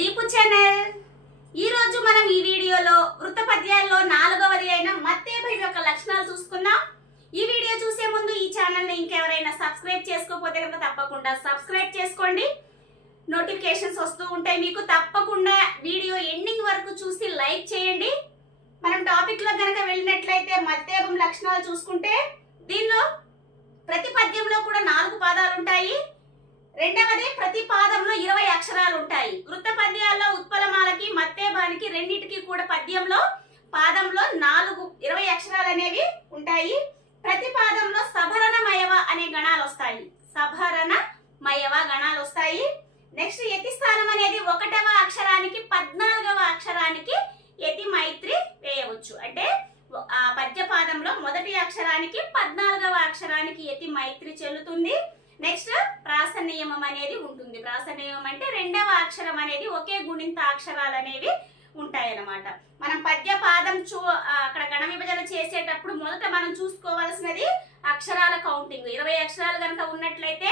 Deepu channel. ఈ రోజు మనం ఈ వీడియోలో వృత్త పద్యాల్లో 4వది అయిన మత్తేభం యొక్క లక్షణాలు చూసుకుందాం. ఈ వీడియో చూసే ముందు ఈ ఛానల్ ని ఇంకెవరైనా సబ్స్క్రైబ్ చేసుకోకపోతే కనుక తప్పకుండా సబ్స్క్రైబ్ చేసుకోండి. నోటిఫికేషన్స్ వస్తూ ఉంటాయి మీకు. తప్పకుండా వీడియో ఎండింగ్ వరకు చూసి లైక్ చేయండి. మనం టాపిక్ లో కనుక వెళ్ళినట్లయితే మత్తేభం లక్షణాలు చూసుకుంటే దీనిలో ప్రతి పద్యంలో కూడా 4 పాదాలు ఉంటాయి. రెండవది ప్రతి పాదంలో 20 అక్షరాలు ఉంటాయి. వృత్త పద్యాల్లో ఉత్పలమాలకి మత్తేభానికి రెండింటికి కూడా పద్యంలో పాదంలో 20 అక్షరాలు అనేవి ఉంటాయి. ప్రతి పాదంలో సభరణమయవ అనే గణాలు వస్తాయి. సభరణమయవ గణాలు వస్తాయి. నెక్స్ట్ యతి స్థానం అనేది 1వ అక్షరానికి 14వ అక్షరానికి యతి మైత్రి వేయవచ్చు. అంటే ఆ పద్య పాదంలో మొదటి అక్షరానికి 14వ అక్షరానికి యతి మైత్రి చెల్లుతుంది. నెక్స్ట్ ప్రాస నియమం అనేది ఉంటుంది. ప్రాస నియమం అంటే 2వ అక్షరం అనేది ఒకే గుణింత అక్షరాలు అనేవి ఉంటాయి అన్నమాట. మనం పద్య పాదం అక్కడ గణ విభజన చేసేటప్పుడు మొదట మనం చూసుకోవాల్సినది అక్షరాల కౌంటింగ్. 20 అక్షరాలు కనుక ఉన్నట్లయితే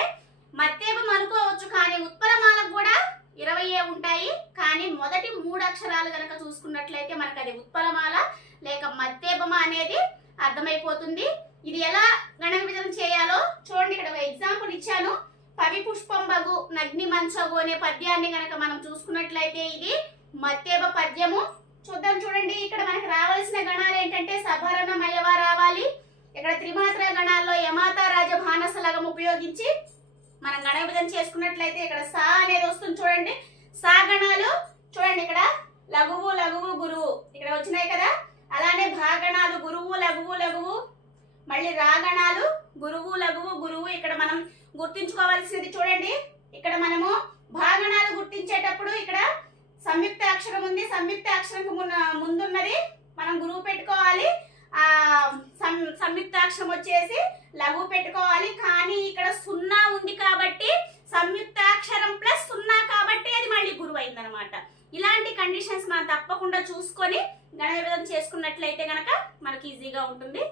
మత్తేభం అనుకోవచ్చు, కానీ ఉత్పలమాలకు కూడా 20 ఉంటాయి. కానీ మొదటి 3 అక్షరాలు కనుక చూసుకున్నట్లయితే మనకు అది ఉత్పలమాల లేక మత్తేభమ అనేది అర్థమైపోతుంది. ఇది ఎలా గణ విభజన చేయాలో చూడండి. ఇక్కడ ఒక ఎగ్జాంపుల్ ఇచ్చాను. పవి పుష్పం బగు నగ్ని మంచగు అనే పద్యాన్ని కనుక మనం చూసుకున్నట్లయితే ఇది మత్తేభ పద్యము. చూద్దాం చూడండి. ఇక్కడ మనకి రావాల్సిన గణాలు ఏంటంటే సభరణమయవ రావాలి. ఇక్కడ త్రిమాత్ర గణాల్లో యమాత రాజ భానస లగం ఉపయోగించి మనం గణ విభజన చేసుకున్నట్లయితే ఇక్కడ సా అనేది వస్తుంది. చూడండి సా గణాలు చూడండి. ఇక్కడ లఘువు లఘువు గురువు ఇక్కడ వచ్చినాయి కదా. అలానే భాగణాలు గురువు లఘువు లఘువు, మళ్ళీ రాగణాలు గురువు లఘువు గురువు. ఇక్కడ మనం గుర్తించుకోవాల్సింది చూడండి. ఇక్కడ మనము భాగణాలు గుర్తించేటప్పుడు ఇక్కడ సంయుక్త అక్షరం ఉంది. సంయుక్త అక్షరం ముందున్నది మనం గురువు పెట్టుకోవాలి. ఆ సంయుక్త అక్షరం వచ్చేసి లఘువు పెట్టుకోవాలి. కానీ ఇక్కడ 0 ఉంది కాబట్టి సంయుక్త అక్షరం ప్లస్ 0 కాబట్టి అది మళ్ళీ గురువు అయింది అనమాట. ఇలాంటి కండిషన్స్ మనం తప్పకుండా చూసుకొని గణ విభజన చేసుకున్నట్లయితే గనక మనకి ఈజీగా ఉంటుంది.